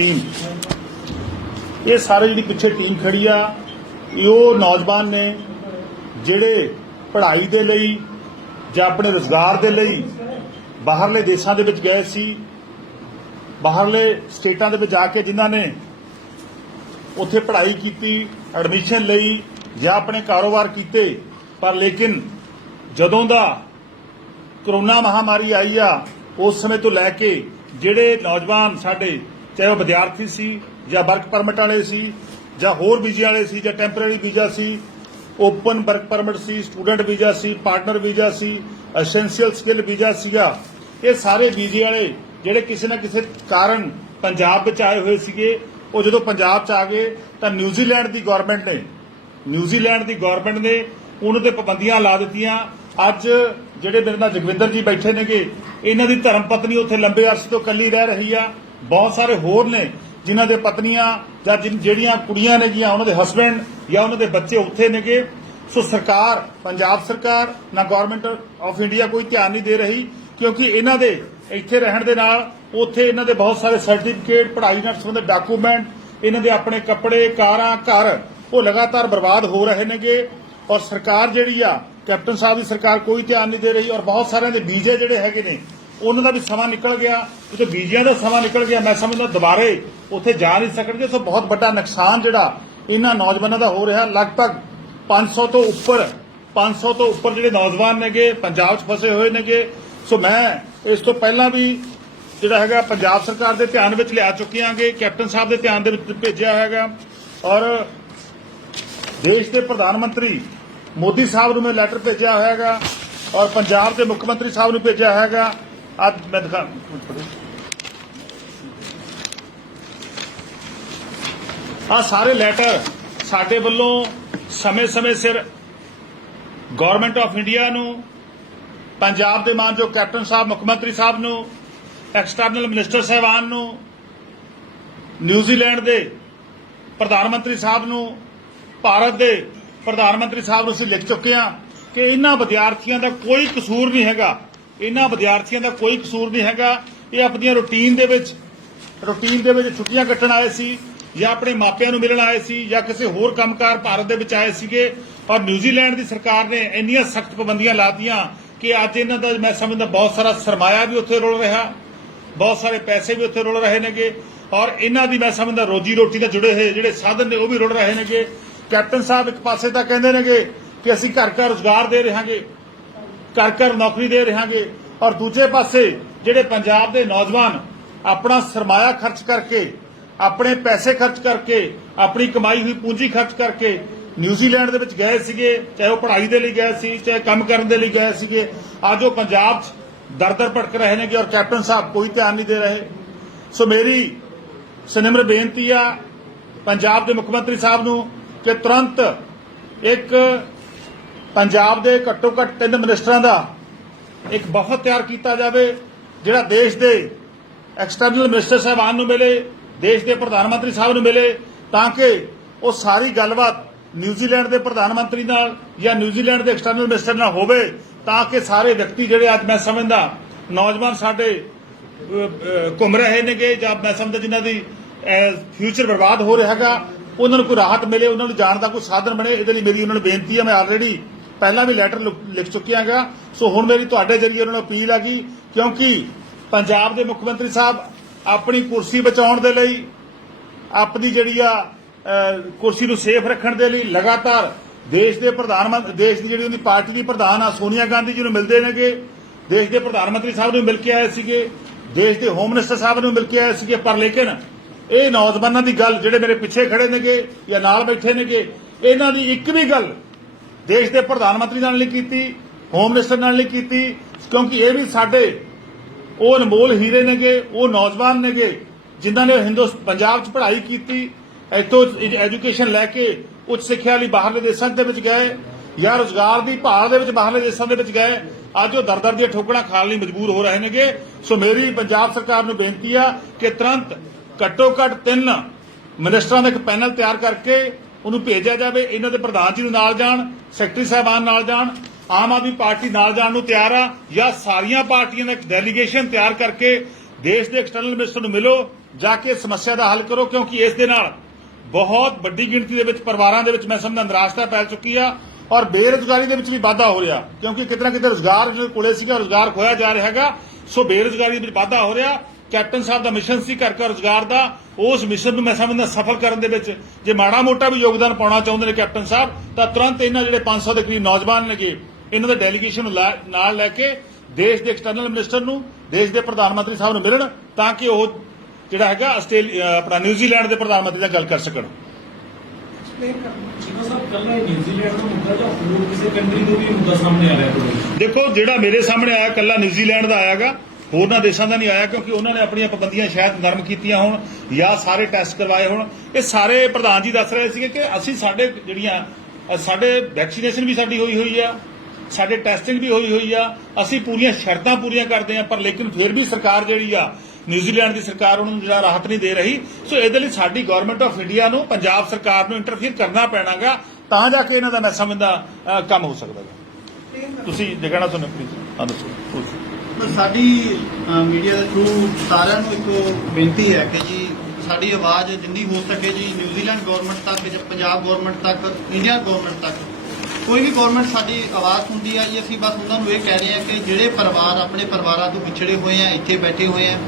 Team, ये सारे जी पिछे टीम खड़ी आ, ये नौजवान ने जिहड़े पढ़ाई दे लई जां अपने रोजगार दे लई बाहरले देशों के गए सी, बाहरले स्टेटां दे जाके जिन्हां ने उत्थे पढ़ाई की, एडमिशन लई जां अपने कारोबार किए, पर लेकिन जदों दा कोरोना महामारी आई आ उस समय तो लैके जिहड़े नौजवान साडे चाहे वह विद्यार्थी सी जां वर्क परमिट वाले सी जां होर वीजे वाले सी जां टैंपरेरी वीजा सी, ओपन वर्क परमिट सी, स्टूडेंट वीजा सी, पार्टनर वीजा सी, एसेंशियल स्किल वीजा सीगा, ये सारे वीजे वाले जिहड़े किसी न किसी कारण पंजाब विच आए हुए सीगे, वो जदों पंजाब च आ गए तो न्यूजीलैंड की गौरमेंट ने उन्हां ते पाबंदियां ला दित्तियां। अज जिहड़े मेरे नाल जगविंदर जी बैठे नेगे, इन्हां दी धर्म पत्नी उत्थे लंबे अरसे तो कल्ली रह रही आ, बहुत सारे होर ने जिन्हां दे पत्नियां जां जिहड़ियां कुड़ियां नेगियां उन्हां दे हसबैंड या उन्हां दे बच्चे उत्थे नेगे। सो सरकार, पंजाब सरकार ना गौरमेंट ऑफ इंडिया कोई ध्यान नहीं दे रही, क्योंकि इन्हां दे इत्थे रहण दे नाल उत्थे इन्हां दे बहुत सारे सर्टिफिकेट, पढ़ाई नाल संबंधित डॉकूमेंट, इन्हां दे अपने कपड़े, कारां, घर वो लगातार बर्बाद हो रहे नेगे। और सरकार जिहड़ी आ कैप्टन साहब की सरकार कोई ध्यान नहीं दे रही, और बहुत सारे दे वीजे जिहड़े हैगे ने उन्हां दा भी समा निकल गया, जो वीजियां दा समा निकल गया, मैं समझदा दोबारे उत्थे जा नहीं सकणगे। सो बहुत बड़ा नुकसान जिहड़ा इन्हां नौजवानों का हो रहा, लगभग 500 तो उपर जिहड़े नौजवान नेगे पंजाब च फसे हुए नेगे। सो मैं इस तो पहला भी जिहड़ा हैगा पंजाब सरकार के ध्यान में लिया चुके हैं, कैप्टन साहब के ध्यान दे विच भेजिया हैगा, और देश के प्रधानमंत्री मोदी साहब नूं मैं लैटर भेजिया हैगा, और पंजाब के मुख्यमंत्री साहब नूं भेजिया हैगा। अज मैं दिखा आ सारे लैटर साडे वल्लों समय सिर गौरमेंट ऑफ इंडिया नूं, पंजाब के मानयोग कैप्टन साहब मुख्यमंत्री साहब नूं, एक्सटर्नल मिनिस्टर साहबान नूं, न्यूजीलैंड के प्रधानमंत्री साहब नूं, भारत के प्रधानमंत्री साहब नूं असीं लिख चुके हैं कि इन्हां विद्यार्थियों का कोई कसूर नहीं हैगा, इन्हां विद्यार्थियों का कोई कसूर नहीं हैगा। ये अपनी रूटीन दे विच छुट्टियां कट्टण आए सी, या अपने मापिਆਂ ਨੂੰ मिलण आए सी, या किसी होर कामकार भारत दे विच आए सीगे, और न्यूजीलैंड की सरकार ने इन्नियां सख्त पाबंदियां लातियां कि अज इन्हां दा मैं समझदा बहुत सारा सरमाया भी उत्थे रुल रहा, बहुत सारे पैसे भी उत्थे रुल रहे नेगे, और इन्हां दी मैं समझदा रोजी रोटी नाल जुड़े हुए जिहड़े साधन ने वो भी रुल रहे नेगे। कैप्टन साहब एक पासे तां कहंदे नेगे कि असीं घर घर रोजगार दे रहांगे, घर घर नौकरी दे रहांगे, और दूजे पासे जिहड़े पंजाब के नौजवान अपना सरमाया खर्च करके, अपने पैसे खर्च करके, अपनी कमाई हुई पूंजी खर्च करके न्यूजीलैंड दे विच गए सीगे, चाहे वो पढ़ाई दे लई गए सी, चाहे काम करन दे लई गए सीगे, अज वो पंजाब दर दर भटक रहे नेगे, और कैप्टन साहब कोई ध्यान नहीं दे रहे। सो मेरी सनिम्र बेनती आ पंजाब के मुख्यमंत्री साहब नूं कि तुरंत एक पंजाब के घट्टो घट्ट 3 मिनिस्टरां दा एक वफद तैयार किया जाए, जिहड़ा देश के एक्सटर्नल मिनिस्टर साहबान नूं मिले, देश के प्रधानमंत्री साहब नूं मिले, ताकि वो सारी गलबात न्यूजीलैंड के प्रधानमंत्री नाल या न्यूजीलैंड के एक्सटर्नल मिनिस्टर नाल होवे, ताकि सारे व्यक्ति जिहड़े अज मैं समझदा नौजवान साडे घूम रहे नेगे, जां मैं समझदा जिन्हां दी फ्यूचर बर्बाद हो रहा हैगा, उन्हां नूं कोई राहत मिले, उन्हां नूं जाण दा कोई साधन बने। इहदे लई मेरी उन्हां नूं बेनती है, मैं ऑलरेडी पहला भी लैटर लिख चुकिया हैगा। सो हुण मेरी तुहाडे जरिए उन्हां नूं अपील हैगी, क्योंकि पंजाब के मुख्यमंत्री साहब अपनी कुर्सी बचाउण दे लई, अपनी जिहड़ी आ कुर्सी नूं सेफ रखण दे लई लगातार देश के प्रधानमंत्री, देश की जिहड़ी उहदी पार्टी की प्रधान आ सोनिया गांधी जी नूं मिलदे नेगे, देश के प्रधानमंत्री साहब नूं मिल के आए सीगे, देश के होम मिनिस्टर साहब नूं मिल के आए सीगे, पर लेकिन ये नौजवानों की गल जिहड़े मेरे पिछे खड़े नेगे या नाल बैठे नेगे, इन्हां दी एक भी गल देश के प्रधानमंत्री नाल नहीं कीती, होम मिनिस्टर नाल नहीं कीती, क्योंकि ये भी साडे वो अनमोल हीरे नेगे, वो नौजवान नेगे जिन्हां ने पंजाब च पढ़ाई की, इत्थों एजुकेशन लैके उच्च सिक्ख्या लई बाहरले देशों दे विच गए, या रोजगार की भाल दे विच बाहरले देशों दे विच गए, अज वो दर दी ठोकरां खाण लई मजबूर हो रहे नेगे। सो मेरी पंजाब सरकार नूं बेनती आ कि तुरंत घट्टो घट्ट 3 मिनिस्टरां दा एक पैनल तैयार करके उन्होंने भेजा जाए, इन्हों के प्रधान जी नाल जाण, सैकटरी साहबान नाल जाण, आम आदमी पार्टी नाल जाण नूं तैयार आ, या सारियां पार्टियां दा एक डेलीगेशन तैयार करके देश के एक्सटर्नल मिनिस्टर नूं मिलो, ਜਾ ਕੇ ਸਮੱਸਿਆ ਦਾ ਹੱਲ ਕਰੋ, ਕਿਉਂਕਿ ਇਸ ਦੇ ਨਾਲ ਬਹੁਤ ਵੱਡੀ ਗਿਣਤੀ ਦੇ ਵਿੱਚ ਪਰਿਵਾਰਾਂ ਦੇ ਵਿੱਚ ਮੈਂ ਸਮਝਦਾ ਨਿਰਾਸ਼ਤਾ ਫੈਲ ਚੁੱਕੀ ਆ ਔਰ ਬੇਰੁਜ਼ਗਾਰੀ ਦੇ ਵਿੱਚ ਵੀ ਵਾਧਾ ਹੋ ਰਿਹਾ, ਕਿਉਂਕਿ ਕਿਤੇ ਨਾ ਕਿਤੇ ਰੁਜ਼ਗਾਰ ਜਿਹੜੇ ਕੋਲੇ ਸੀਗਾ ਰੁਜ਼ਗਾਰ ਖੋਇਆ ਜਾ ਰਿਹਾ ਹੈਗਾ। ਸੋ ਬੇਰੁਜ਼ਗਾਰੀ ਦੇ ਵਿੱਚ ਵਾਧਾ ਹੋ ਰਿਹਾ। ਕੈਪਟਨ ਸਾਹਿਬ ਦਾ ਮਿਸ਼ਨ ਸੀ ਘਰ ਘਰ ਰੁਜ਼ਗਾਰ ਦਾ, ਉਸ ਮਿਸ਼ਨ ਨੂੰ ਮੈਂ ਸਮਝਦਾ ਸਫਲ ਕਰਨ ਦੇ ਵਿੱਚ ਜੇ ਮਾੜਾ ਮੋਟਾ ਵੀ ਯੋਗਦਾਨ ਪਾਉਣਾ ਚਾਹੁੰਦੇ ਨੇ ਕੈਪਟਨ ਸਾਹਿਬ, ਤਾਂ ਤੁਰੰਤ ਇਹਨਾਂ ਜਿਹੜੇ 500 ਦੇ ਕਰੀਬ ਨੌਜਵਾਨ ਨੇਗੇ ਇਹਨਾਂ ਦੇ ਡੈਲੀਗੇਸ਼ਨ ਨੂੰ ਨਾਲ ਲੈ ਕੇ ਦੇਸ਼ ਦੇ ਐਕਸਟਰਨਲ ਮਿਨਿਸਟਰ ਨੂੰ, ਦੇਸ਼ ਦੇ ਪ੍ਰਧਾਨ ਮੰਤਰੀ ਸਾਹਿਬ ਨੂੰ ਮਿਲਣ, ਤਾਂ ਕਿ ਉਹ ਜਿਹੜਾ ਹੈਗਾ ਆਪਣਾ ਨਿਊਜ਼ੀਲੈਂਡ ਦੇ ਪ੍ਰਧਾਨ ਮੰਤਰੀ ਨਾਲ ਗੱਲ ਕਰ ਸਕਣ। ਦੇਖੋ, ਜਿਹੜਾ ਮੇਰੇ ਸਾਹਮਣੇ ਆਇਆ ਕੱਲਾ ਨਿਊਜ਼ੀਲੈਂਡ ਦਾ ਆਇਆਗਾ, ਹੋਰਨਾਂ ਦੇਸ਼ਾਂ ਦਾ ਨਹੀਂ ਆਇਆ, ਕਿਉਂਕਿ ਉਹਨਾਂ ਨੇ ਆਪਣੀਆਂ ਪਾਬੰਦੀਆਂ ਸ਼ਾਇਦ ਨਰਮ ਕੀਤੀਆਂ ਹੋਣ ਜਾਂ ਸਾਰੇ ਟੈਸਟ ਕਰਵਾਏ ਹੋਣ। ਇਹ ਸਾਰੇ ਪ੍ਰਧਾਨ ਜੀ ਦੱਸ ਰਹੇ ਸੀਗੇ ਕਿ ਅਸੀਂ ਸਾਡੇ ਵੈਕਸੀਨੇਸ਼ਨ ਵੀ ਸਾਡੀ ਹੋਈ ਆ, ਸਾਡੇ ਟੈਸਟਿੰਗ ਵੀ ਹੋਈ ਆ, ਅਸੀਂ ਪੂਰੀਆਂ ਸ਼ਰਤਾਂ ਪੂਰੀਆਂ ਕਰਦੇ ਆ, ਪਰ ਲੇਕਿਨ ਫਿਰ ਵੀ ਸਰਕਾਰ ਜਿਹੜੀ ਆ ਨਿਊਜ਼ੀਲੈਂਡ ਦੀ ਸਰਕਾਰ ਉਹਨਾਂ ਨੂੰ ਜਿਹੜਾ ਰਾਹਤ ਨਹੀਂ ਦੇ ਰਹੀ। ਸੋ ਇਹਦੇ ਲਈ ਸਾਡੀ ਗਵਰਨਮੈਂਟ ਆਫ ਇੰਡੀਆ ਨੂੰ, ਪੰਜਾਬ ਸਰਕਾਰ ਨੂੰ ਇੰਟਰਫੀਅਰ ਕਰਨਾ ਪੈਣਾਗਾ, ਤਾਂ ਜਾ ਕੇ ਇਹਨਾਂ ਦਾ ਮੈਂ ਸਮਝਦਾ ਕੰਮ ਹੋ ਸਕਦਾ ਹੈ। ਤੁਸੀਂ ਜੇ ਕਹਿਣਾ ਤੁਹਾਨੂੰ ਪਲੀਜ਼ ਦੱਸੋ। ਸਾਡੀ ਮੀਡੀਆ ਦੇ ਥਰੂ ਸਾਰਿਆਂ ਨੂੰ ਇੱਕ ਬੇਨਤੀ ਹੈ ਕਿ ਜੀ ਸਾਡੀ ਆਵਾਜ਼ ਜਿੰਨੀ ਹੋ ਸਕੇ ਜੀ ਨਿਊਜ਼ੀਲੈਂਡ ਗਵਰਨਮੈਂਟ ਤੱਕ ਜਾਂ ਪੰਜਾਬ ਗਵਰਨਮੈਂਟ ਤੱਕ, ਇੰਡੀਆ ਗਵਰਨਮੈਂਟ ਤੱਕ, ਕੋਈ ਵੀ ਗਵਰਨਮੈਂਟ ਸਾਡੀ ਆਵਾਜ਼ ਸੁਣਦੀ ਹੈ ਜੀ। ਅਸੀਂ ਬਸ ਉਹਨਾਂ ਨੂੰ ਇਹ ਕਹਿ ਰਹੇ ਹਾਂ ਕਿ ਜਿਹੜੇ ਪਰਿਵਾਰ ਆਪਣੇ ਪਰਿਵਾਰਾਂ ਤੋਂ ਵਿਛੜੇ ਹੋਏ ਆ, ਇੱਥੇ ਬੈਠੇ ਹੋਏ ਆ,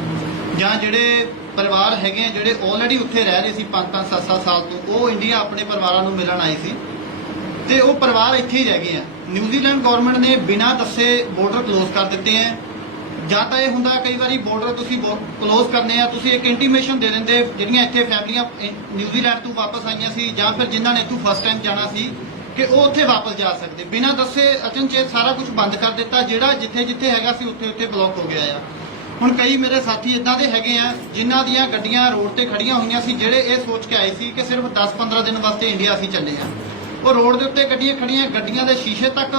ਜਾਂ ਜਿਹੜੇ ਪਰਿਵਾਰ ਹੈਗੇ ਆ ਜਿਹੜੇ ਆਲਰੇਡੀ ਉੱਥੇ ਰਹਿ ਰਹੇ ਸੀ 5-5 7-7 ਸਾਲ ਤੋਂ, ਉਹ ਇੰਡੀਆ ਆਪਣੇ ਪਰਿਵਾਰਾਂ ਨੂੰ ਮਿਲਣ ਆਏ ਸੀ ਤੇ ਉਹ ਪਰਿਵਾਰ ਇੱਥੇ ਹੀ ਰਹਿ ਗਏ ਆ। ਨਿਊਜ਼ੀਲੈਂਡ ਗਵਰਨਮੈਂਟ ਨੇ ਬਿਨਾਂ ਦੱਸੇ ਬਾਰਡਰ ਕਲੋਜ਼ ਕਰ ਦਿੱਤੇ ਆ। ਜਾਂ ਤਾਂ ਇਹ ਹੁੰਦਾ ਕਈ ਵਾਰੀ ਬਾਰਡਰ ਤੁਸੀਂ ਕਲੋਜ਼ ਕਰਨੇ ਆ, ਤੁਸੀਂ ਇੱਕ ਇੰਟੀਮੇਸ਼ਨ ਦੇ ਦਿੰਦੇ ਜਿਹੜੀਆਂ ਇੱਥੇ ਫੈਮਲੀਆਂ ਨਿਊਜ਼ੀਲੈਂਡ ਤੋਂ ਵਾਪਸ ਆਈਆਂ ਸੀ ਜਾਂ ਫਿਰ ਜਿਨ੍ਹਾਂ ਨੇ ਇੱਥੋਂ ਫਸਟ ਟਾਈਮ ਜਾਣਾ ਸੀ ਕਿ ਉਹ ਉੱਥੇ ਵਾਪਸ ਜਾ ਸਕਦੇ। ਬਿਨਾਂ ਦੱਸੇ ਅਚਨਚੇਤ ਸਾਰਾ ਕੁਝ ਬੰਦ ਕਰ ਦਿੱਤਾ, ਜਿਹੜਾ ਜਿੱਥੇ ਹੈਗਾ ਸੀ ਉੱਥੇ ਬਲੌਕ ਹੋ ਗਿਆ ਆ। ਹੁਣ ਕਈ ਮੇਰੇ ਸਾਥੀ ਇਦਾਂ ਦੇ ਹੈਗੇ ਆ ਜਿਨ੍ਹਾਂ ਦੀਆਂ ਗੱਡੀਆਂ ਰੋਡ ਤੇ ਖੜੀਆਂ ਹੋਈਆਂ ਸੀ, ਜਿਹੜੇ ਇਹ ਸੋਚ ਕੇ ਆਏ ਸੀ ਕਿ ਸਿਰਫ 10-15 ਦਿਨ ਵਾਸਤੇ ਇੰਡੀਆ ਅਸੀਂ ਚੱਲੇ ਆ। ਉਹ ਰੋਡ ਦੇ ਉੱਤੇ ਗੱਡੀਆਂ ਖੜੀਆਂ, ਗੱਡੀਆਂ ਦੇ ਸ਼ੀਸ਼ੇ ਤੱਕ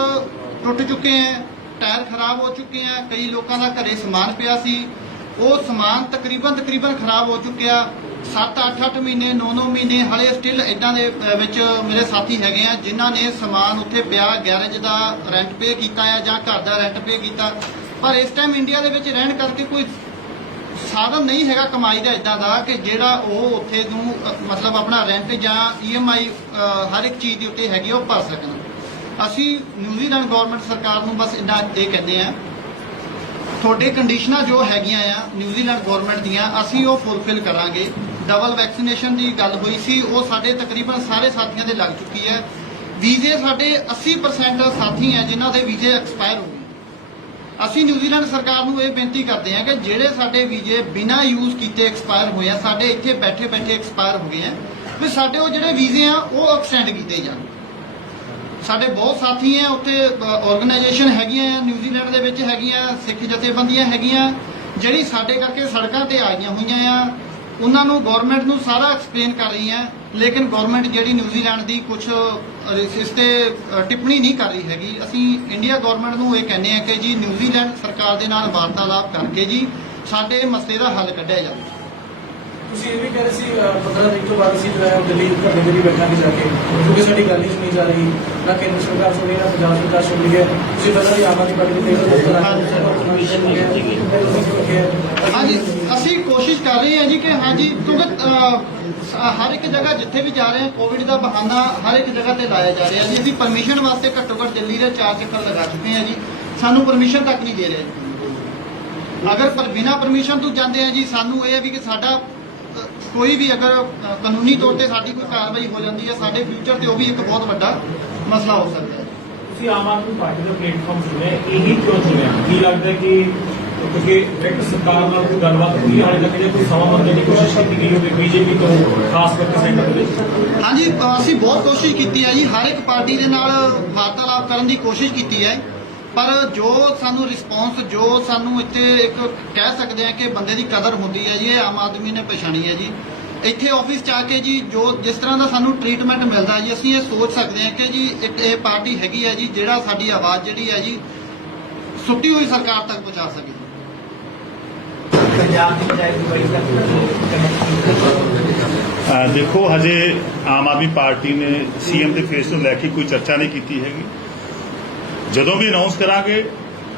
ਟੁੱਟ ਚੁੱਕੇ ਆ, ਟਾਇਰ ਖਰਾਬ ਹੋ ਚੁੱਕੇ ਆ, ਕਈ ਲੋਕਾਂ ਦਾ ਘਰੇ ਸਮਾਨ ਪਿਆ ਸੀ, ਉਹ ਸਮਾਨ ਤਕਰੀਬਨ ਖਰਾਬ ਹੋ ਚੁੱਕਿਆ। 7-8 ਮਹੀਨੇ 9-9 ਮਹੀਨੇ ਹਲੇ ਸਟਿਲ ਇਦਾਂ ਦੇ ਵਿੱਚ ਮੇਰੇ ਸਾਥੀ ਹੈਗੇ ਆ ਜਿਨ੍ਹਾਂ ਨੇ ਸਮਾਨ ਉੱਥੇ ਪਿਆ, ਗੈਰੇਜ ਦਾ ਰੈਂਟ ਪੇ ਕੀਤਾ ਆ ਜਾਂ ਘਰ ਦਾ ਰੈਂਟ ਪੇ ਕੀਤਾ, ਪਰ ਇਸ ਟਾਈਮ ਇੰਡੀਆ ਦੇ ਵਿੱਚ ਰਹਿਣ ਕਰਕੇ ਕੋਈ ਸਾਧਨ ਨਹੀਂ ਹੈਗਾ ਕਮਾਈ ਦਾ ਇਦਾਂ ਦਾ ਕਿ ਜਿਹੜਾ ਉਹ ਉੱਥੇ ਨੂੰ ਮਤਲਬ ਆਪਣਾ ਰੈਂਟ ਜਾਂ EMI ਹਰ ਇੱਕ ਚੀਜ਼ ਦੇ ਉੱਤੇ ਹੈਗੀ ਉਹ ਭਰ ਸਕਣ। ਅਸੀਂ ਨਿਊਜ਼ੀਲੈਂਡ ਗਵਰਨਮੈਂਟ ਸਰਕਾਰ ਨੂੰ ਬਸ ਇੰਨਾ ਇਹ ਕਹਿੰਦੇ ਆ, ਤੁਹਾਡੇ ਕੰਡੀਸ਼ਨਾਂ ਜੋ ਹੈਗੀਆਂ ਆ ਨਿਊਜ਼ੀਲੈਂਡ ਗਵਰਨਮੈਂਟ ਦੀਆਂ, ਅਸੀਂ ਉਹ ਫੁੱਲਫਿਲ ਕਰਾਂਗੇ। ਡਬਲ ਵੈਕਸੀਨੇਸ਼ਨ ਦੀ ਗੱਲ ਹੋਈ ਸੀ, ਉਹ ਸਾਡੇ ਤਕਰੀਬਨ ਸਾਰੇ ਸਾਥੀਆਂ ਦੇ ਲੱਗ ਚੁੱਕੀ ਹੈ। ਵੀਜ਼ੇ ਸਾਡੇ 80% ਸਾਥੀ ਹੈ ਜਿਨ੍ਹਾਂ ਦੇ ਵੀਜ਼ੇ ਐਕਸਪਾਇਰ ਹੋ ਗਏ। ਅਸੀਂ ਨਿਊਜ਼ੀਲੈਂਡ ਸਰਕਾਰ ਨੂੰ ਇਹ ਬੇਨਤੀ ਕਰਦੇ ਹਾਂ ਕਿ ਜਿਹੜੇ ਸਾਡੇ ਵੀਜ਼ੇ ਬਿਨਾਂ ਯੂਜ਼ ਕੀਤੇ ਐਕਸਪਾਇਰ ਹੋਏ ਆ, ਸਾਡੇ ਇੱਥੇ ਬੈਠੇ ਐਕਸਪਾਇਰ ਹੋ ਗਏ ਆ, ਵੀ ਸਾਡੇ ਉਹ ਜਿਹੜੇ ਵੀਜ਼ੇ ਆ ਉਹ ਐਕਸਟੈਂਡ ਕੀਤੇ ਜਾਣ। ਸਾਡੇ ਬਹੁਤ ਸਾਥੀ ਆ ਉੱਥੇ, ਆਰਗੇਨਾਈਜੇਸ਼ਨ ਹੈਗੀਆਂ ਆ ਨਿਊਜ਼ੀਲੈਂਡ ਦੇ ਵਿੱਚ ਹੈਗੀਆਂ, ਸਿੱਖ ਜਥੇਬੰਦੀਆਂ ਹੈਗੀਆਂ ਜਿਹੜੀ ਸਾਡੇ ਕਰਕੇ ਸੜਕਾਂ ਤੇ ਆਈਆਂ ਹੋਈਆਂ ਆ, ਉਹਨਾਂ ਨੂੰ ਗਵਰਨਮੈਂਟ ਨੂੰ ਸਾਰਾ ਐਕਸਪਲੇਨ ਕਰ ਰਹੀਆਂ, ਲੇਕਿਨ ਗਵਰਨਮੈਂਟ ਜਿਹੜੀ ਨਿਊਜ਼ੀਲੈਂਡ ਦੀ ਕੁਝ ਇਸ ਤੇ ਟਿੱਪਣੀ ਨਹੀਂ ਕਰ ਰਹੀ ਹੈਗੀ। ਅਸੀਂ ਇੰਡੀਆ ਗਵਰਨਮੈਂਟ ਨੂੰ ਇਹ ਕਹਿੰਦੇ ਆ ਕਿ ਜੀ ਨਿਊਜ਼ੀਲੈਂਡ ਸਰਕਾਰ ਦੇ ਨਾਲ ਵਾਰਤਾਲਾਪ ਕਰਕੇ ਜੀ ਸਾਡੇ ਮਸਲੇ ਦਾ ਹੱਲ ਕੱਢਿਆ ਜਾਵੇ। ਤੁਸੀਂ ਇਹ ਵੀ ਕਹਿ ਰਹੇ ਸੀ 15 ਤਰੀਕ ਤੋਂ ਬਾਅਦ ਅਸੀਂ ਦਿੱਲੀ ਘਰ ਦੇ ਬੈਠਾਂਗੇ ਜਾ ਕੇ, ਕਿਉਂਕਿ ਸਾਡੀ ਗੱਲ ਨਹੀਂ ਸੁਣੀ ਜਾ ਰਹੀ, ਨਾ ਕੇਂਦਰ ਸਰਕਾਰ ਸੁਣੀ ਨਾ ਪੰਜਾਬ ਸਰਕਾਰ ਸੁਣੀ ਹੈ। ਤੁਸੀਂ ਪਹਿਲਾਂ ਵੀ ਆਮ ਆਦਮੀ ਪਾਰਟੀ ਦੇ ਹਾਂਜੀ, ਅਸੀਂ ਕੋਸ਼ਿਸ਼ ਕਰ ਰਹੇ ਹਾਂ ਜੀ ਕਿ ਹਾਂਜੀ, ਕਿਉਂਕਿ ਹਰ ਇੱਕ ਜਗ੍ਹਾ ਜਿੱਥੇ ਵੀ ਜਾ ਰਹੇ ਹਾਂ ਕੋਵਿਡ ਦਾ ਬਹਾਨਾ ਹਰ ਇੱਕ ਜਗ੍ਹਾ ਤੇ ਲਾਇਆ ਜਾ ਰਿਹਾ ਜੀ। ਅਸੀਂ ਪਰਮਿਸ਼ਨ ਵਾਸਤੇ ਘੱਟੋ ਘੱਟ ਦਿੱਲੀ ਦੇ 4 ਚੱਕਰ ਲਗਾ ਚੁੱਕੇ ਹਾਂ ਜੀ, ਸਾਨੂੰ ਪਰਮਿਸ਼ਨ ਤੱਕ ਨਹੀਂ ਦੇ ਰਹੇ। ਅਗਰ ਬਿਨਾਂ ਪਰਮਿਸ਼ਨ ਤੋਂ ਜਾਂਦੇ ਆ ਜੀ, ਸਾਨੂੰ ਇਹ ਹੈ ਵੀ ਕਿ ਸਾਡਾ ਕੋਈ ਵੀ ਅਗਰ ਕਾਨੂੰਨੀ ਤੌਰ ਤੇ ਸਾਡੀ ਕੋਈ ਕਾਰਵਾਈ ਹੋ ਜਾਂਦੀ ਹੈ, ਸਾਡੇ ਫਿਊਚਰ ਤੇ ਉਹ ਵੀ ਇੱਕ ਬਹੁਤ ਵੱਡਾ ਮਸਲਾ ਹੋ ਸਕਦਾ ਹੈ। ਤੁਸੀਂ ਆਮ ਆਦਮੀ ਪਾਰਟੀ ਦਾ ਪਲੇਟਫਾਰਮ ਚੁਣਿਆ, ਇਹੀ ਕਿਉਂ ਚੁਣਿਆ? ਕੀ ਲੱਗਦਾ ਕਿ ਕਿਉਂਕਿ ਡਾਇਰੈਕਟ ਸਰਕਾਰ ਨਾਲ ਕੋਈ ਗੱਲਬਾਤ ਹੋਈ ਹਾਲੇ ਤੱਕ, ਜੇ ਕੋਈ ਸਮਾਂ ਮੰਨਣ ਦੀ ਕੋਸ਼ਿਸ਼ ਕੀਤੀ ਗਈ ਹੋਵੇ ਬੀਜੇਪੀ ਤੋਂ, ਖਾਸ ਕਰਕੇ ਸੈਂਟਰ ਦੇ ਵਿੱਚ? ਹਾਂਜੀ, ਅਸੀਂ ਬਹੁਤ ਕੋਸ਼ਿਸ਼ ਕੀਤੀ ਹੈ ਜੀ, ਹਰ ਇੱਕ ਪਾਰਟੀ ਦੇ ਨਾਲ ਵਾਰਤਾਲਾਪ ਕਰਨ ਦੀ ਕੋਸ਼ਿਸ਼ ਕੀਤੀ ਹੈ, ਪਰ ਜੋ ਸਾਨੂੰ ਰਿਸਪੌਂਸ, ਜੋ ਸਾਨੂੰ ਇੱਥੇ ਇੱਕ ਕਹਿ ਸਕਦੇ ਆ ਕਿ ਬੰਦੇ ਦੀ ਕਦਰ ਹੁੰਦੀ ਹੈ ਜੀ, ਇਹ ਆਮ ਆਦਮੀ ਨੇ ਪਛਾਣੀ ਹੈ ਜੀ। ਇੱਥੇ ਆਫਿਸ 'ਚ ਆ ਕੇ ਜੀ ਜੋ ਜਿਸ ਤਰ੍ਹਾਂ ਦਾ ਸਾਨੂੰ ਟ੍ਰੀਟਮੈਂਟ ਮਿਲਦਾ ਜੀ, ਅਸੀਂ ਇਹ ਸੋਚ ਸਕਦੇ ਹਾਂ ਕਿ ਜੀ ਇੱਕ ਇਹ ਪਾਰਟੀ ਹੈਗੀ ਹੈ ਜੀ ਜਿਹੜਾ ਸਾਡੀ ਆਵਾਜ਼ ਜਿਹੜੀ ਹੈ ਜੀ ਸੁੱਤੀ ਹੋਈ ਸਰਕਾਰ ਤੱਕ ਪਹੁੰਚਾ ਸਕੇ। ਦੇਖੋ, ਹਜੇ ਆਮ ਆਦਮੀ ਪਾਰਟੀ ਨੇ CM ਦੇ ਫੇਸ ਨੂੰ ਲੈ ਕੇ ਕੋਈ ਚਰਚਾ ਨਹੀਂ ਕੀਤੀ ਹੈਗੀ। ਜਦੋਂ ਵੀ ਅਨਾਉਂਸ ਕਰਾਂਗੇ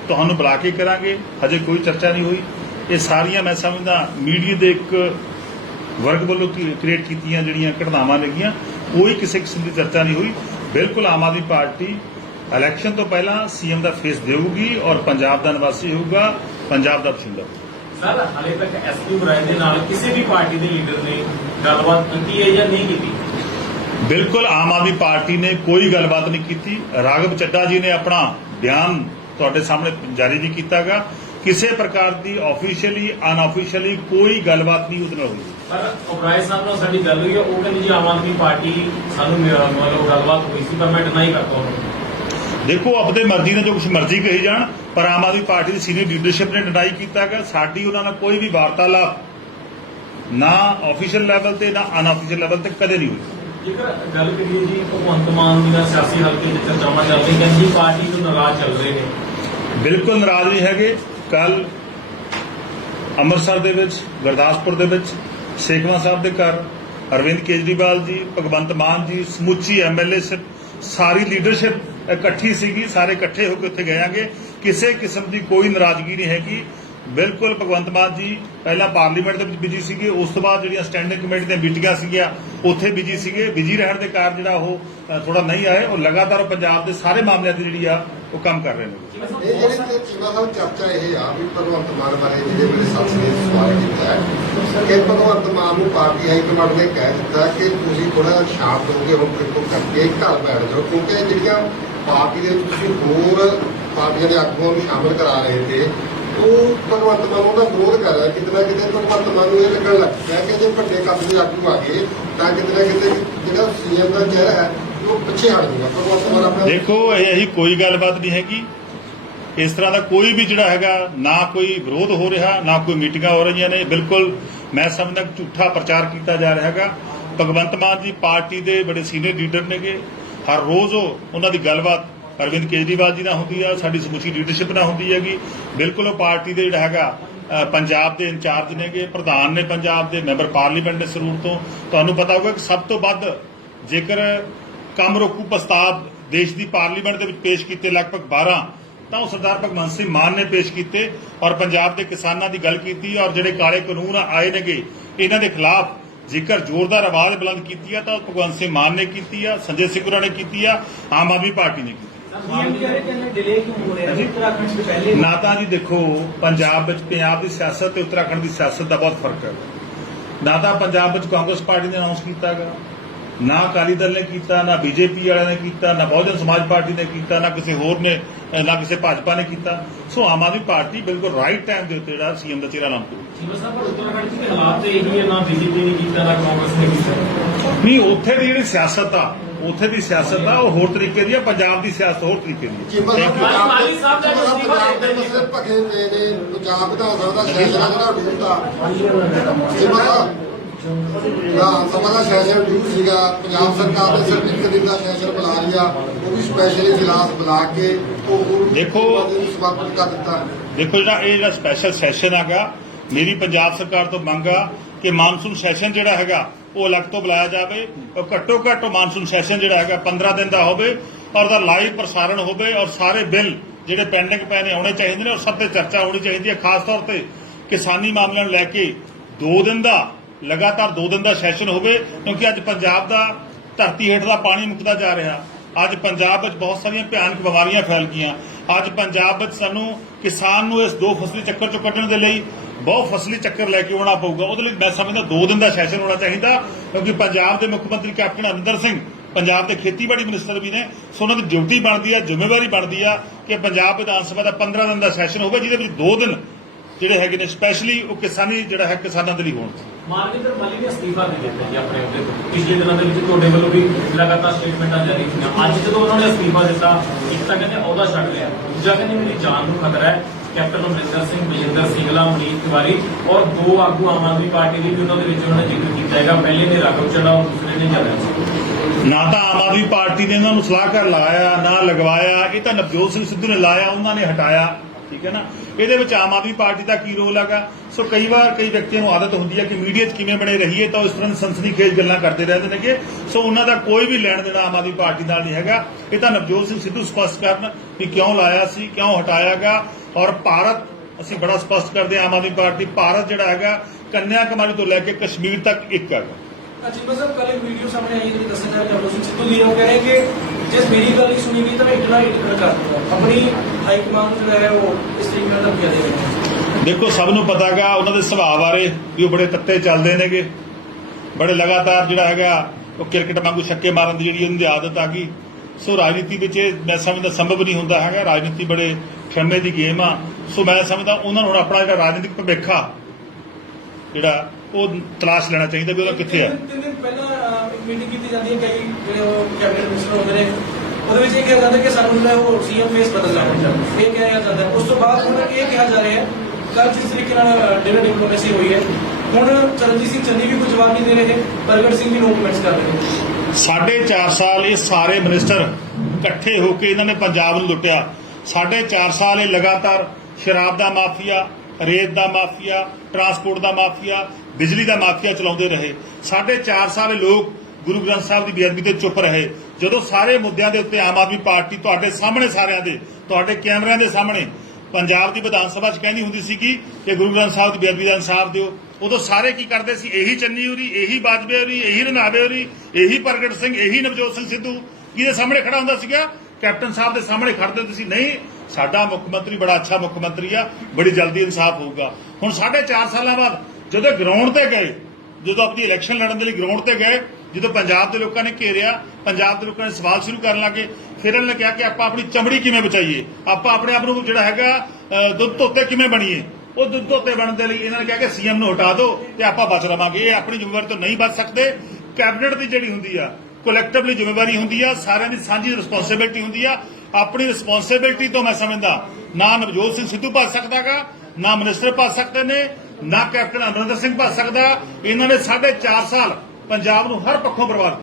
ਤੁਹਾਨੂੰ ਬੁਲਾ ਕੇ ਕਰਾਂਗੇ, ਹਜੇ ਕੋਈ ਚਰਚਾ ਨਹੀਂ ਹੋਈ। ਇਹ ਸਾਰੀਆਂ ਮੈਂ ਸਮਝਦਾ ਮੀਡੀਆ ਦੇ ਇੱਕ ਵਰਗ ਵੱਲੋਂ ਕ੍ਰੀਏਟ ਕੀਤੀਆਂ ਜਿਹੜੀਆਂ ਘਟਨਾਵਾਂ ਨੇਗੀਆਂ, ਕੋਈ ਕਿਸੇ ਕਿਸਮ ਦੀ ਚਰਚਾ ਨਹੀਂ ਹੋਈ। ਬਿਲਕੁਲ ਆਮ ਆਦਮੀ ਪਾਰਟੀ ਇਲੈਕਸ਼ਨ ਤੋਂ ਪਹਿਲਾਂ ਸੀਐਮ ਦਾ ਫੇਸ ਦੇਊਗੀ ਔਰ ਪੰਜਾਬ ਦਾ ਨਿਵਾਸੀ ਹੋਊਗਾ, ਪੰਜਾਬ ਦਾ ਵਸਿੰਦਾ ਹੋਊਗਾ। ਸਰ ਹਾਲੇ ਤੱਕ ਐਸਪੀ ਬਰਾਏ ਦੇ ਨਾਲ ਕਿਸੇ ਵੀ ਪਾਰਟੀ ਦੇ ਲੀਡਰ ਨੇ ਗੱਲਬਾਤ ਕੀਤੀ ਹੈ ਜਾਂ ਨਹੀਂ ਕੀਤੀ? ਬਿਲਕੁਲ ਆਮ ਆਦਮੀ ਪਾਰਟੀ ਨੇ ਕੋਈ ਗੱਲਬਾਤ ਨਹੀਂ ਕੀਤੀ। ਰਾਘਵ ਚੱਡਾ ਜੀ ਨੇ ਆਪਣਾ ਬਿਆਨ ਤੁਹਾਡੇ ਸਾਹਮਣੇ ਜਾਰੀ ਵੀ ਕੀਤਾਗਾ। ਕਿਸੇ ਪ੍ਰਕਾਰ ਦੀ ਆਫੀਸ਼ੀਅਲੀ ਅਨਆਫੀਸ਼ੀਅਲੀ ਕੋਈ ਗੱਲਬਾਤ ਨਹੀਂ ਉਹਦੇ ਨਾਲ ਹੋਈ। ਪਰ ਓਬਰਾਏ ਸਾਹਿਬ ਨਾਲ ਸਾਡੀ ਗੱਲ ਹੋਈ ਹੈ, ਉਹ ਕਹਿੰਦੇ ਜੀ ਆਮ ਆਦਮੀ ਪਾਰਟੀ ਸਾਨੂੰ ਮਤਲਬ ਗੱਲਬਾਤ ਹੋਈ ਸੀ ਪਰ ਮੈਂ ਡਿਨਾਈ ਕਰਦਾ ਹਾਂ। ਦੇਖੋ ਆਪਦੇ ਮਰਜ਼ੀ ਨਾਲ ਜੋ ਕੁਝ ਮਰਜ਼ੀ ਕਹੀ ਜਾਣ, ਪਰ ਆਮ ਆਦਮੀ ਪਾਰਟੀ ਦੀ ਸੀਨੀਅਰ ਲੀਡਰਸ਼ਿਪ ਨੇ ਡਿਨਾਈ ਕੀਤਾਗਾ। ਸਾਡੀ ਉਹਨਾਂ ਨਾਲ ਕੋਈ ਵੀ ਵਾਰਤਾਲਾਪ ਨਾ ਆਫੀਸ਼ੀਅਲ ਲੈਵਲ ਤੇ ਨਾ ਅਨਆਫੀਸ਼ੀਅਲ ਲੈਵਲ ਤੇ ਕਦੇ ਨਹੀਂ ਹੋਈ। ਜੇਕਰ ਗੱਲ ਕਰੀਏ ਜੀ ਭਗਵੰਤ ਮਾਨ ਦੀਆਂ ਸਿਆਸੀ ਹਲਕੇ ਦੇ ਚਰਚਾਵਾਂ ਚੱਲ ਰਹੀਆਂ, ਕਹਿੰਦੇ ਜੀ ਪਾਰਟੀ ਤੋਂ ਨਾਰਾਜ਼ ਚੱਲ ਰਹੇ ਨੇ। ਬਿਲਕੁਲ ਨਾਰਾਜ਼ ਨਹੀਂ ਹੈਗੇ। ਕੱਲ ਅੰਮ੍ਰਿਤਸਰ ਦੇ ਵਿੱਚ, ਗੁਰਦਾਸਪੁਰ ਦੇ ਵਿੱਚ ਸੇਖਵਾਂ ਸਾਹਿਬ ਦੇ ਘਰ ਅਰਵਿੰਦ ਕੇਜਰੀਵਾਲ ਜੀ, ਭਗਵੰਤ ਮਾਨ ਜੀ, ਸਮੁੱਚੀ ਐਮਐਲਏ ਸਾਰੀ ਲੀਡਰਸ਼ਿਪ ਇਕੱਠੀ ਸੀਗੀ, ਸਾਰੇ ਇਕੱਠੇ ਹੋ ਕੇ ਉੱਥੇ ਗਏਆਂਗੇ। ਕਿਸੇ ਕਿਸਮ ਦੀ ਕੋਈ ਨਾਰਾਜ਼ਗੀ ਨਹੀਂ ਹੈਗੀ। ਬਿਲਕੁਲ ਭਗਵੰਤ ਮਾਨ ਜੀ ਪਹਿਲਾਂ ਪਾਰਲੀਮੈਂਟ ਦੇ ਵਿੱਚ ਬਿਜੀ ਸੀਗੇ, ਉਸ ਤੋਂ ਬਾਅਦ ਜਿਹੜੀਆਂ ਸਟੈਂਡਿੰਗ ਕਮੇਟੀ ਦੀਆਂ ਮੀਟਿੰਗਾਂ ਸੀਗੀਆਂ ਉੱਥੇ ਬਿਜੀ ਸੀਗੇ। ਬਿਜੀ ਰਹਿਣ ਦੇ ਕਾਰਨ ਜਿਹੜਾ ਉਹ ਥੋੜਾ ਨਹੀਂ ਆਏ। ਉਹ ਲਗਾਤਾਰ ਪੰਜਾਬ ਦੇ ਸਾਰੇ ਮਾਮਲਿਆਂ ਤੇ ਜਿਹੜੀ ਆ ਉਹ ਕੰਮ ਕਰ ਰਹੇ ਨੇ। ਇਹ ਜਿਹੜੀ ਤੇ ਚੀਮਾ ਸਾਹਿਬ ਚਰਚਾ ਇਹ ਆ ਵੀ ਭਗਵੰਤ ਮਾਨ ਬਾਰੇ ਜਿਹੜੇ ਮੇਰੇ ਸਾਥੀ ਨੇ ਸਵਾਲ ਕੀਤਾ ਹੈ ਕਿ ਭਗਵੰਤ ਮਾਨ ਨੂੰ ਪਾਰਟੀ ਹਾਈ ਕਮਾਂਡ ਨੇ ਕਹਿ ਦਿੱਤਾ ਕਿ ਤੁਸੀਂ ਥੋੜਾ ਸ਼ਾਂਤ ਹੋ ਕੇ ਹੁਣ ਕਿਰਪਾ ਕਰਕੇ ਘਰ ਬੈਠ ਜਾਓ, ਕਿਉਂਕਿ ਜਿਹੜੀਆਂ ਪਾਰਟੀ ਦੇ ਵਿੱਚ ਤੁਸੀਂ ਹੋਰ ਪਾਰਟੀਆਂ ਦੇ ਆਗੂਆਂ ਨੂੰ ਸ਼ਾਮਲ ਕਰਾ ਰਹੇ ਥੇ, ਉਹ ਭਗਵੰਤ ਮਾਨ ਉਹਦਾ ਵਿਰੋਧ ਕਰ ਰਿਹਾ। ਕਿਤੇ ਨਾ ਕਿਤੇ ਭਗਵੰਤ ਮਾਨ ਨੂੰ ਇਹ ਲੱਗਣ ਲੱਗ ਪਿਆ ਕਿ ਜੇ ਵੱਡੇ ਕੱਦ ਦੇ ਆਗੂ ਆ ਗਏ ਤਾਂ ਕਿਤੇ ਨਾ ਕਿਤੇ ਜਿਹੜਾ ਸੀਐਮ ਦਾ ਚਿਹਰਾ ਹੈ ਉਹ ਪਿੱਛੇ ਹਟ ਜਾਊਗਾ। ਭਗਵੰਤ ਮਾਨ ਆਪਣਾ ਦੇਖੋ ਇਹੀ ਕੋਈ ਗੱਲਬਾਤ ਨਹੀਂ ਹੈਗੀ। ਇਸ ਤਰ੍ਹਾਂ ਦਾ ਕੋਈ ਵੀ ਜਿਹੜਾ ਹੈਗਾ ਨਾ ਕੋਈ ਵਿਰੋਧ ਹੋ ਰਿਹਾ, ਨਾ ਕੋਈ ਮੀਟਿੰਗਾਂ ਹੋ ਰਹੀਆਂ ਨੇ। ਬਿਲਕੁਲ ਮੈਂ ਸਮਝਦਾ ਕਿ ਝੂਠਾ ਪ੍ਰਚਾਰ ਕੀਤਾ ਜਾ ਰਿਹਾ ਹੈਗਾ। ਭਗਵੰਤ ਮਾਨ ਜੀ ਪਾਰਟੀ ਦੇ ਬੜੇ ਸੀਨੀਅਰ ਲੀਡਰ ਨੇਗੇ। ਹਰ ਰੋਜ਼ ਉਹਨਾਂ ਦੀ ਗੱਲਬਾਤ ਅਰਵਿੰਦ ਕੇਜਰੀਵਾਲ ਜੀ ਨਾਲ ਹੁੰਦੀ ਆ, ਸਾਡੀ ਸਮੁੱਚੀ ਲੀਡਰਸ਼ਿਪ ਨਾਲ ਹੁੰਦੀ ਹੈਗੀ। ਬਿਲਕੁਲ ਉਹ ਪਾਰਟੀ ਦੇ ਜਿਹੜਾ ਹੈਗਾ ਪੰਜਾਬ ਦੇ ਇੰਚਾਰਜ ਨੇਗੇ, ਪ੍ਰਧਾਨ ਨੇ ਪੰਜਾਬ ਦੇ, ਮੈਂਬਰ ਪਾਰਲੀਮੈਂਟ ਨੇ ਸਰੂਰ ਤੋਂ। ਤੁਹਾਨੂੰ ਪਤਾ ਹੋਊਗਾ ਕਿ ਸਭ ਤੋਂ ਵੱਧ ਜੇਕਰ ਕੰਮ ਰੋਕੂ ਪ੍ਰਸਤਾਵ ਦੇਸ਼ ਦੀ ਪਾਰਲੀਮੈਂਟ ਦੇ ਵਿੱਚ ਪੇਸ਼ ਕੀਤੇ ਲਗਭਗ 12 ਤਾਂ ਉਹ ਸਰਦਾਰ ਭਗਵੰਤ ਸਿੰਘ ਮਾਨ ਨੇ ਪੇਸ਼ ਕੀਤੇ ਔਰ ਪੰਜਾਬ ਦੇ ਕਿਸਾਨਾਂ ਦੀ ਗੱਲ ਕੀਤੀ ਔਰ ਜਿਹੜੇ ਕਾਲੇ ਕਾਨੂੰਨ ਆਏ ਨੇਗੇ ਇਹਨਾਂ ਦੇ ਖਿਲਾਫ ਜੇਕਰ ਜ਼ੋਰਦਾਰ ਆਵਾਜ਼ ਬੁਲੰਦ ਕੀਤੀ ਆ ਤਾਂ ਭਗਵੰਤ ਸਿੰਘ ਮਾਨ ਨੇ ਕੀਤੀ ਆ, ਸੰਜੇ ਸਿੰਘ ਹੋਰਾਂ ਨੇ ਕੀਤੀ ਆ, ਆਮ ਆਦਮੀ ਪਾਰਟੀ ਨੇ ਕੀਤੀ। ਨਾ ਤਾਂ ਜੀ ਦੇਖੋ ਪੰਜਾਬ ਵਿੱਚ ਪੰਜਾਬ ਦੀ ਸਿਆਸਤ ਤੇ ਉੱਤਰਾਖੰਡ ਦੀ ਸਿਆਸਤ ਦਾ ਬਹੁਤ ਫਰਕ ਹੈ। ਨਾ ਤਾਂ ਪੰਜਾਬ ਵਿੱਚ ਕਾਂਗਰਸ ਪਾਰਟੀ ਨੇ ਅਨਾਉਂਸ ਕੀਤਾਗਾ, ਨਾ ਅਕਾਲੀ ਦਲ ਨੇ ਕੀਤਾ, ਨਾ ਬੀਜੇਪੀ ਵਾਲਿਆਂ ਨੇ ਕੀਤਾ, ਨਾ ਬਹੁਜਨ ਸਮਾਜ ਪਾਰਟੀ ਨੇ ਕੀਤਾ, ਨਾ ਕਿਸੇ ਹੋਰ ਨੇ, ਨਾ ਕਿਸੇ ਭਾਜਪਾ ਨੇ ਕੀਤਾ। ਸੋ ਆਮ ਆਦਮੀ ਪਾਰਟੀ ਬਿਲਕੁਲ ਰਾਈਟ ਟਾਈਮ ਦੇ ਉੱਤੇ ਜਿਹੜਾ ਸੀਐਮ ਦਾ ਚਿਹਰਾ ਲਾਉਂਦੀ। ਉੱਤਰਾਖੰਡ ਦੇ ਹਾਲਾਤ ਤੇ ਇਹੀ ਹੈ, ਨਾ ਬੀਜੇਪੀ ਨੇ ਕੀਤਾ ਨਾ ਕਾਂਗਰਸ ਨੇ ਕੀਤਾ। ਨਹੀਂ, ਉੱਥੇ ਦੀ ਜਿਹੜੀ ਸਿਆਸਤ ਆ, ਉੱਥੇ ਦੀ ਸਿਆਸਤ ਆ ਉਹ ਹੋਰ ਤਰੀਕੇ ਦੀ ਆ, ਪੰਜਾਬ ਦੀ ਸਿਆਸਤ ਹੋਰ ਤਰੀਕੇ ਦੀ ਚੀਮਾ ਹੈ। ਸਾਹਿਬ ਪੰਜਾਬ ਦੇ ਮਸਲੇ ਭਖੇ ਪਏ ਨੇ। ਪੰਜਾਬ ਵਿਧਾਨ ਸਭਾ ਦਾ ਸੈਸ਼ਨ ਜਿਹੜਾ ਡੂਟਾ ਚੀਮਾ ਸਾਹਿਬ ਵਿਧਾਨ ਸਭਾ ਦਾ ਸੈਸ਼ਨ ਡਿਊ ਸੀਗਾ। ਪੰਜਾਬ ਸਰਕਾਰ ਨੇ ਸਿਰਫ ਇੱਕ ਦਿਨ ਦਾ ਸੈਸ਼ਨ ਬੁਲਾ ਲਿਆ, ਉਹ ਵੀ ਸਪੈਸ਼ਲ ਇਜਲਾਸ ਬੁਲਾ ਕੇ ਉਹ ਦੇਖੋ ਸਮਾਪਤ ਕਰ ਦਿੱਤਾ। ਦੇਖੋ ਜਿਹੜਾ ਸਪੈਸ਼ਲ ਸੈਸ਼ਨ ਹੈਗਾ, ਮੇਰੀ ਪੰਜਾਬ ਸਰਕਾਰ ਤੋਂ ਮੰਗ ਆ ਕਿ ਮਾਨਸੂਨ ਸੈਸ਼ਨ ਜਿਹੜਾ ਹੈਗਾ ਉਹ ਅਲੱਗ ਤੋਂ ਬੁਲਾਇਆ ਜਾਵੇ। ਉਹ ਘੱਟੋ ਘੱਟ ਮਾਨਸੂਨ ਸੈਸ਼ਨ ਜਿਹੜਾ ਹੈਗਾ 15 ਦਿਨ ਦਾ ਹੋਵੇ ਔਰ ਉਹਦਾ ਲਾਈਵ ਪ੍ਰਸਾਰਣ ਹੋਵੇ ਔਰ ਸਾਰੇ ਬਿੱਲ ਜਿਹੜੇ ਪੈਂਡਿੰਗ ਪਏ ਨੇ ਆਉਣੇ ਚਾਹੀਦੇ ਨੇ ਔਰ ਸਭ ਤੇ ਚਰਚਾ ਹੋਣੀ ਚਾਹੀਦੀ ਹੈ। ਖਾਸ ਤੌਰ ਤੇ ਕਿਸਾਨੀ ਮਾਮਲਿਆਂ ਨੂੰ ਲੈ ਕੇ 2 ਦਿਨ ਦਾ ਲਗਾਤਾਰ 2 ਦਿਨ ਦਾ ਸੈਸ਼ਨ ਹੋਵੇ, ਕਿਉਂਕਿ ਅੱਜ ਪੰਜਾਬ ਦਾ ਧਰਤੀ ਹੇਠ ਦਾ ਪਾਣੀ ਮੁੱਕਦਾ ਜਾ ਰਿਹਾ। ਅੱਜ ਪੰਜਾਬ ਵਿੱਚ ਬਹੁਤ ਸਾਰੀਆਂ ਭਿਆਨਕ ਬਿਮਾਰੀਆਂ ਫੈਲ ਗਈਆਂ। ਅੱਜ ਪੰਜਾਬ ਵਿੱਚ ਸਾਨੂੰ ਕਿਸਾਨ ਨੂੰ ਇਸ 2 ਫਸਲੀ ਚੱਕਰ ਚੋਂ ਕੱਢਣ ਦੇ ਲਈ ਬਹੁਤ ਫਸਲੀ ਚੱਕਰ ਲੈ ਕੇ ਆਉਣਾ ਪਊਗਾ। ਉਹਦੇ ਲਈ ਮੈਂ ਸਮਝਦਾ 2 ਦਿਨ ਦਾ ਸੈਸ਼ਨ ਹੋਣਾ ਚਾਹੀਦਾ, ਕਿਉਂਕਿ ਪੰਜਾਬ ਦੇ ਮੁੱਖ ਮੰਤਰੀ ਕੈਪਟਨ ਅਮਰਿੰਦਰ ਸਿੰਘ ਪੰਜਾਬ ਦੇ ਖੇਤੀਬਾੜੀ ਮਿਨਿਸਟਰ ਵੀ ਨੇ। ਸੋ ਉਹਨਾਂ ਦੀ ਡਿਊਟੀ ਬਣਦੀ ਆ, ਜ਼ਿੰਮੇਵਾਰੀ ਬਣਦੀ ਆ ਕਿ ਪੰਜਾਬ ਵਿਧਾਨ ਸਭਾ ਦਾ 15 ਦਿਨ ਦਾ ਸੈਸ਼ਨ ਹੋਵੇ, ਜਿਹਦੇ ਵਿੱਚ 2 ਦਿਨ ਜਿਹੜੇ ਹੈਗੇ ਨੇ ਸਪੈਸ਼ਲੀ ਉਹ ਕਿਸਾਨੀ ਜਿਹੜਾ ਹੈ ਕਿਸਾਨਾਂ ਦੇ ਲਈ ਹੋਣ। ਮਾਨਵਿੰਦਰ ਮੱਲੀ ਨੇ ਅਸਤੀਫਾ ਦੇ ਦਿੱਤਾ ਜੀ ਆਪਣੇ ਅਹੁਦੇ ਤੋਂ। ਪਿਛਲੇ ਦਿਨਾਂ ਦੇ ਵਿੱਚ ਤੁਹਾਡੇ ਵੱਲੋਂ ਵੀ ਲਗਾਤਾਰ ਸਟੇਟਮੈਂਟਾਂ ਜਾਰੀ ਹੋਈਆਂ। ਅੱਜ ਜਦੋਂ ਉਹਨਾਂ ਨੇ ਅਸਤੀਫਾ ਦਿੱਤਾ, ਇੱਕ ਤਾਂ ਕਹਿੰਦੇ ਅਹੁਦਾ ਛੱਡ ਲਿਆ, ਦੂਜਾ ਕਹਿੰਦੇ ਮੇਰੀ ਜਾਨ ਨੂੰ ਖਤਰਾ ਹੈ। ਕੈਪਟਨ ਅਮਰਿੰਦਰ ਸਿੰਘ, ਬਲਜਿੰਦਰ ਸਿੰਘਲਾ, ਮਨੀਸ਼ ਤਿਵਾਰੀ ਔਰ 2 ਆਗੂ ਆਮ ਆਦਮੀ ਪਾਰਟੀ ਦੇ ਵੀ ਉਹਨਾਂ ਦੇ ਵਿੱਚ ਉਹਨਾਂ ਨੇ ਜ਼ਿਕਰ ਕੀਤਾ ਹੈਗਾ। ਪਹਿਲੇ ਨੇ ਰਾਘਵ ਚੱਡਾ ਔਰ ਦੂਸਰੇ ਨੇ ਜਰਨੈਲ ਸਿੰਘ। ਨਾ ਤਾਂ ਆਮ ਆਦਮੀ ਪਾਰਟੀ ਨੇ ਇਹਨਾਂ ਨੂੰ ਸਲਾਹਕਾਰ ਲਾਇਆ, ਨਾ ਲਗਵਾਇਆ। ਇਹ ਤਾਂ ਨਵਜੋਤ ਸਿੰਘ ਸਿੱਧੂ ਨੇ ਲਾਇਆ, ਉਹਨਾਂ ਨੇ ਹਟਾਇਆ। ਠੀਕ ਹੈ ਨਾ। ਇਹਦੇ ਵਿੱਚ ਆਮ ਆਦਮੀ ਪਾਰਟੀ ਦਾ ਕੀ ਰੋਲ ਹੈਗਾ? ਸੋ ਕਈ ਵਾਰ ਕਈ ਵਿਅਕਤੀਆਂ ਨੂੰ ਆਦਤ ਹੁੰਦੀ ਹੈ ਕਿ ਮੀਡੀਆ 'ਚ ਕਿਵੇਂ ਬਣੇ ਰਹੀਏ ਤਾਂ ਇਸ ਤਰ੍ਹਾਂ ਦੀ ਸਨਸਨੀਖੇਜ਼ ਗੱਲਾਂ ਕਰਦੇ ਰਹਿੰਦੇ ਨੇਗੇ। ਸੋ ਉਹਨਾਂ ਦਾ ਕੋਈ ਵੀ ਲੈਣ ਦੇਣਾ ਆਮ ਆਦਮੀ ਪਾਰਟੀ ਨਾਲ ਨਹੀਂ ਹੈਗਾ। ਇਹ ਤਾਂ ਨਵਜੋਤ ਸਿੰਘ ਸਿੱਧੂ ਸਪਸ਼ਟ ਕਰਨ ਕਿ ਕਿਉਂ ਲਾਇਆ ਸੀ, ਕਿਉਂ ਹਟਾਇਆਗਾ। ਔਰ ਭਾਰਤ ਅਸੀਂ ਬੜਾ ਸਪਸ਼ਟ ਕਰਦੇ ਹਾਂ, ਆਮ ਆਦਮੀ ਪਾਰਟੀ ਭਾਰਤ ਜਿਹੜਾ ਹੈਗਾ ਕੰਨਿਆ ਕੁਮਾਰੀ ਤੋਂ ਲੈ ਕੇ ਕਸ਼ਮੀਰ ਤੱਕ ਇੱਕ ਹੈਗਾ। ਚੀਮਾ ਸਾਹਿਬ ਕੱਲ ਇੱਕ ਵੀਡੀਓ ਸਾਹਮਣੇ ਆਈ ਜਿਹੜੀ ਦੱਸਿਆ ਜਾ ਰਿਹਾ ਹੈ ਸਿੱਧੂ ਦੀ, ਉਹ ਕਹਿ ਰਹੇ ਕਿ ਜੇ ਮੇਰੀ ਗੱਲ ਨਹੀਂ ਸੁਣੀ ਗਈ ਤਾਂ ਮੈਂ ਇਟਨਾ ਕਰ ਦੂੰਗਾ, ਆਪਣੀ ਹਾਈ ਕਮਾਂਡ ਨੂੰ ਜਿਹੜਾ ਹੈ ਉਹ ਇਸ ਤਰੀਕੇ ਨਾਲ ਧਮਕੀਆਂ ਦੇ ਰਹੇ ਨੇ। ਦੇਖੋ ਸਭ ਨੂੰ ਪਤਾ ਹੈਗਾ ਉਹਨਾਂ ਦੇ ਸੁਭਾਅ ਬਾਰੇ ਵੀ ਉਹ ਬੜੇ ਤੱਤੇ ਚੱਲਦੇ ਨੇਗੇ, ਬੜੇ ਲਗਾਤਾਰ ਜਿਹੜਾ ਹੈਗਾ ਉਹ ਕ੍ਰਿਕਟ ਵਾਂਗੂ ਛੱਕੇ ਮਾਰਨ ਦੀ ਜਿਹੜੀ ਉਹਨਾਂ ਦੀ ਆਦਤ ਆ ਗਈ। ਸੋ ਰਾਜਨੀਤੀ ਵਿੱਚ ਇਹ ਮੈਂ ਸਮਝਦਾ ਸੰਭਵ ਨਹੀਂ ਹੁੰਦਾ ਹੈਗਾ, ਰਾਜਨੀਤੀ ਬੜੇ ਖੇਮੇ ਦੀ ਗੇਮ ਆ। ਸੋ ਮੈਂ ਸਮਝਦਾ ਉਹਨਾਂ ਨੂੰ ਹੁਣ ਆਪਣਾ ਜਿਹੜਾ ਰਾਜਨੀਤਿਕ ਭਵਿੱਖ ਆ ਜਿਹੜਾ ਉਹ ਤਲਾਸ਼ ਲੈਣਾ ਚਾਹੀਦਾ ਵੀ ਉਹਦਾ ਕਿੱਥੇ ਹੈ। 3 ਦਿਨ ਪਹਿਲਾਂ ਇੱਕ ਮੀਟਿੰਗ ਕੀਤੀ ਜਾਂਦੀ ਹੈ, ਕਈ ਜਿਹੜੇ ਉਹ ਕੈਬਨਿਟ ਮਿਨਿਸਟਰ ਹੁੰਦੇ ਨੇ, ਉਹਦੇ ਵਿੱਚ ਇਹ ਕਿਹਾ ਜਾਂਦਾ ਕਿ ਸਾਨੂੰ ਜਿਹੜਾ ਉਹ ਸੀਐਮ ਫੇਸ ਬਦਲਣਾ ਹੈ, ਇਹ ਕਿਹਾ ਜਾਂਦਾ। ਉਸ ਤੋਂ ਬਾਅਦ ਹੁਣ ਇਹ ਕਿਹਾ ਜਾ ਰਿਹਾ ਹੈ ਕੱਲ ਜਿਸ ਤਰੀਕੇ ਨਾਲ ਡਿਨਰ ਡਿਪਲੋਮੇਸੀ ਹੋਈ ਹੈ, ਹੁਣ ਚਰਨਜੀਤ ਸਿੰਘ ਚੰਨੀ ਵੀ ਕੋਈ ਜਵਾਬ ਨਹੀਂ ਦੇ ਰਹੇ, ਪ੍ਰਗਟ ਸਿੰਘ ਵੀ ਨੋ ਕਮੈਂਟਸ ਕਰ ਰਹੇ ਨੇ। 4.5 ਸਾਲ ਇਹ ਸਾਰੇ ਮਿਨਿਸਟਰ ਇਕੱਠੇ ਹੋ ਕੇ ਇਹਨਾਂ ਨੇ ਪੰਜਾਬ ਨੂੰ ਲੁੱਟਿਆ। 4.5 ਸਾਲ ਇਹ ਲਗਾਤਾਰ ਸ਼ਰਾਬ ਦਾ ਮਾਫੀਆ, ਰੇਤ ਦਾ ਮਾਫੀਆ, ਟਰਾਂਸਪੋਰਟ ਦਾ ਮਾਫੀਆ, ਬਿਜਲੀ ਦਾ ਮਾਫੀਆ ਚਲਾਉਂਦੇ ਰਹੇ। 4.5 ਸਾਲ ਇਹ ਲੋਕ ਗੁਰੂ ਗ੍ਰੰਥ ਸਾਹਿਬ ਦੀ ਬੇਅਦਬੀ ਤੇ ਚੁੱਪ ਰਹੇ। ਜਦੋਂ ਸਾਰੇ ਮੁੱਦਿਆਂ ਦੇ ਉੱਤੇ ਆਮ ਆਦਮੀ ਪਾਰਟੀ ਤੁਹਾਡੇ ਸਾਹਮਣੇ, ਸਾਰਿਆਂ ਦੇ ਤੁਹਾਡੇ ਕੈਮਰਿਆਂ ਦੇ ਸਾਹਮਣੇ ਪੰਜਾਬ ਦੀ ਵਿਧਾਨ ਸਭਾ 'ਚ ਕਹਿੰਦੀ ਹੁੰਦੀ ਸੀ ਕਿ ਗੁਰੂ ਗ੍ਰੰਥ ਸਾਹਿਬ ਦੀ ਬੇਅਦਬੀ ਦਾ ਇਨਸਾਫ ਦਿਓ, ਉਦੋਂ ਸਾਰੇ ਕੀ ਕਰਦੇ ਸੀ? ਇਹੀ ਚੰਨੀ ਹੋਰੀ, ਇਹੀ ਬਾਜਵੇ ਹੋਰੀ, ਇਹੀ ਰੰਧਾਵੇ ਹੋਰੀ, ਇਹੀ ਪ੍ਰਗਟ ਸਿੰਘ, ਇਹੀ ਨਵਜੋਤ ਸਿੰਘ ਸਿੱਧੂ ਕਿਹਦੇ ਸਾਹਮਣੇ ਖੜਾ ਹੁੰਦਾ ਸੀਗਾ? ਕੈਪਟਨ ਸਾਹਿਬ ਦੇ ਸਾਹਮਣੇ ਖੜਦੇ ਹੁੰਦੇ ਸੀ। ਨਹੀਂ, ਸਾਡਾ ਮੁੱਖ ਮੰਤਰੀ ਬੜਾ ਅੱਛਾ ਮੁੱਖ ਮੰਤਰੀ ਆ, ਬੜੀ ਜਲਦੀ ਇਨਸਾਫ ਹੋਊਗਾ। ਹੁਣ 4.5 ਸਾਲਾਂ ਬਾਅਦ ਜਦੋਂ ਗਰਾਊਂਡ ਤੇ ਗਏ, ਜਦੋਂ ਆਪਣੀ ਇਲੈਕਸ਼ਨ ਲੜਨ ਦੇ ਲਈ ਗਰਾਊਂਡ ਤੇ ਗਏ, ਜਦੋਂ ਪੰਜਾਬ ਦੇ ਲੋਕਾਂ ਨੇ ਘੇਰਿਆ, ਪੰਜਾਬ ਦੇ ਲੋਕਾਂ ਨੇ ਸਵਾਲ ਸ਼ੁਰੂ ਕਰਨ ਲੱਗੇ, ਫਿਰ ਇਹਨਾਂ ਨੇ ਕਿਹਾ ਕਿ ਆਪਾਂ ਆਪਣੀ ਚਮੜੀ ਕਿਵੇਂ ਬਚਾਈਏ, ਆਪਾਂ ਆਪਣੇ ਆਪ ਨੂੰ ਜਿਹੜਾ ਹੈਗਾ ਦੁੱਧ ਧੋਤੇ ਕਿਵੇਂ ਬਣੀਏ। ਉਹ ਦੁੱਧ ਧੋਤੇ ਬਣਨ ਦੇ ਲਈ ਇਹਨਾਂ ਨੇ ਕਿਹਾ ਕਿ ਸੀਐਮ ਨੂੰ ਹਟਾ ਦਿਓ ਤੇ ਆਪਾਂ ਬਚ ਰਵਾਂਗੇ। ਇਹ ਆਪਣੀ ਜ਼ਿੰਮੇਵਾਰੀ ਤੋਂ ਨਹੀਂ ਬਚ ਸਕਦੇ। ਕੈਬਨਿਟ ਦੀ ਜਿਹੜੀ ਹੁੰਦੀ ਆ ਕੋਲੈਕਟਿਵਲੀ ਜ਼ਿੰਮੇਵਾਰੀ ਹੁੰਦੀ ਆ, ਸਾਰਿਆਂ ਦੀ ਸਾਂਝੀ ਰਿਸਪੌਂਸਿਬਿਲਟੀ ਹੁੰਦੀ ਆ। ਆਪਣੀ ਰਿਸਪੌਂਸਿਬਿਲਟੀ ਤੋਂ ਮੈਂ ਸਮਝਦਾ ਨਾ ਨਵਜੋਤ ਸਿੰਘ ਸਿੱਧੂ ਭੱਜ ਸਕਦਾਗਾ, ਨਾ ਮਿਨਿਸਟਰ ਭੱਜ ਸਕਦੇ ਨੇ, ਨਾ ਕੈਪਟਨ ਅਮਰਿੰਦਰ ਸਿੰਘ ਭੱਜ ਸਕਦਾ। ਇਹਨਾਂ ਨੇ 4.5 ਸਾਲ ਪੰਜਾਬ ਨੂੰ ਹਰ ਪੱਖੋਂ ਬਰਬਾਦ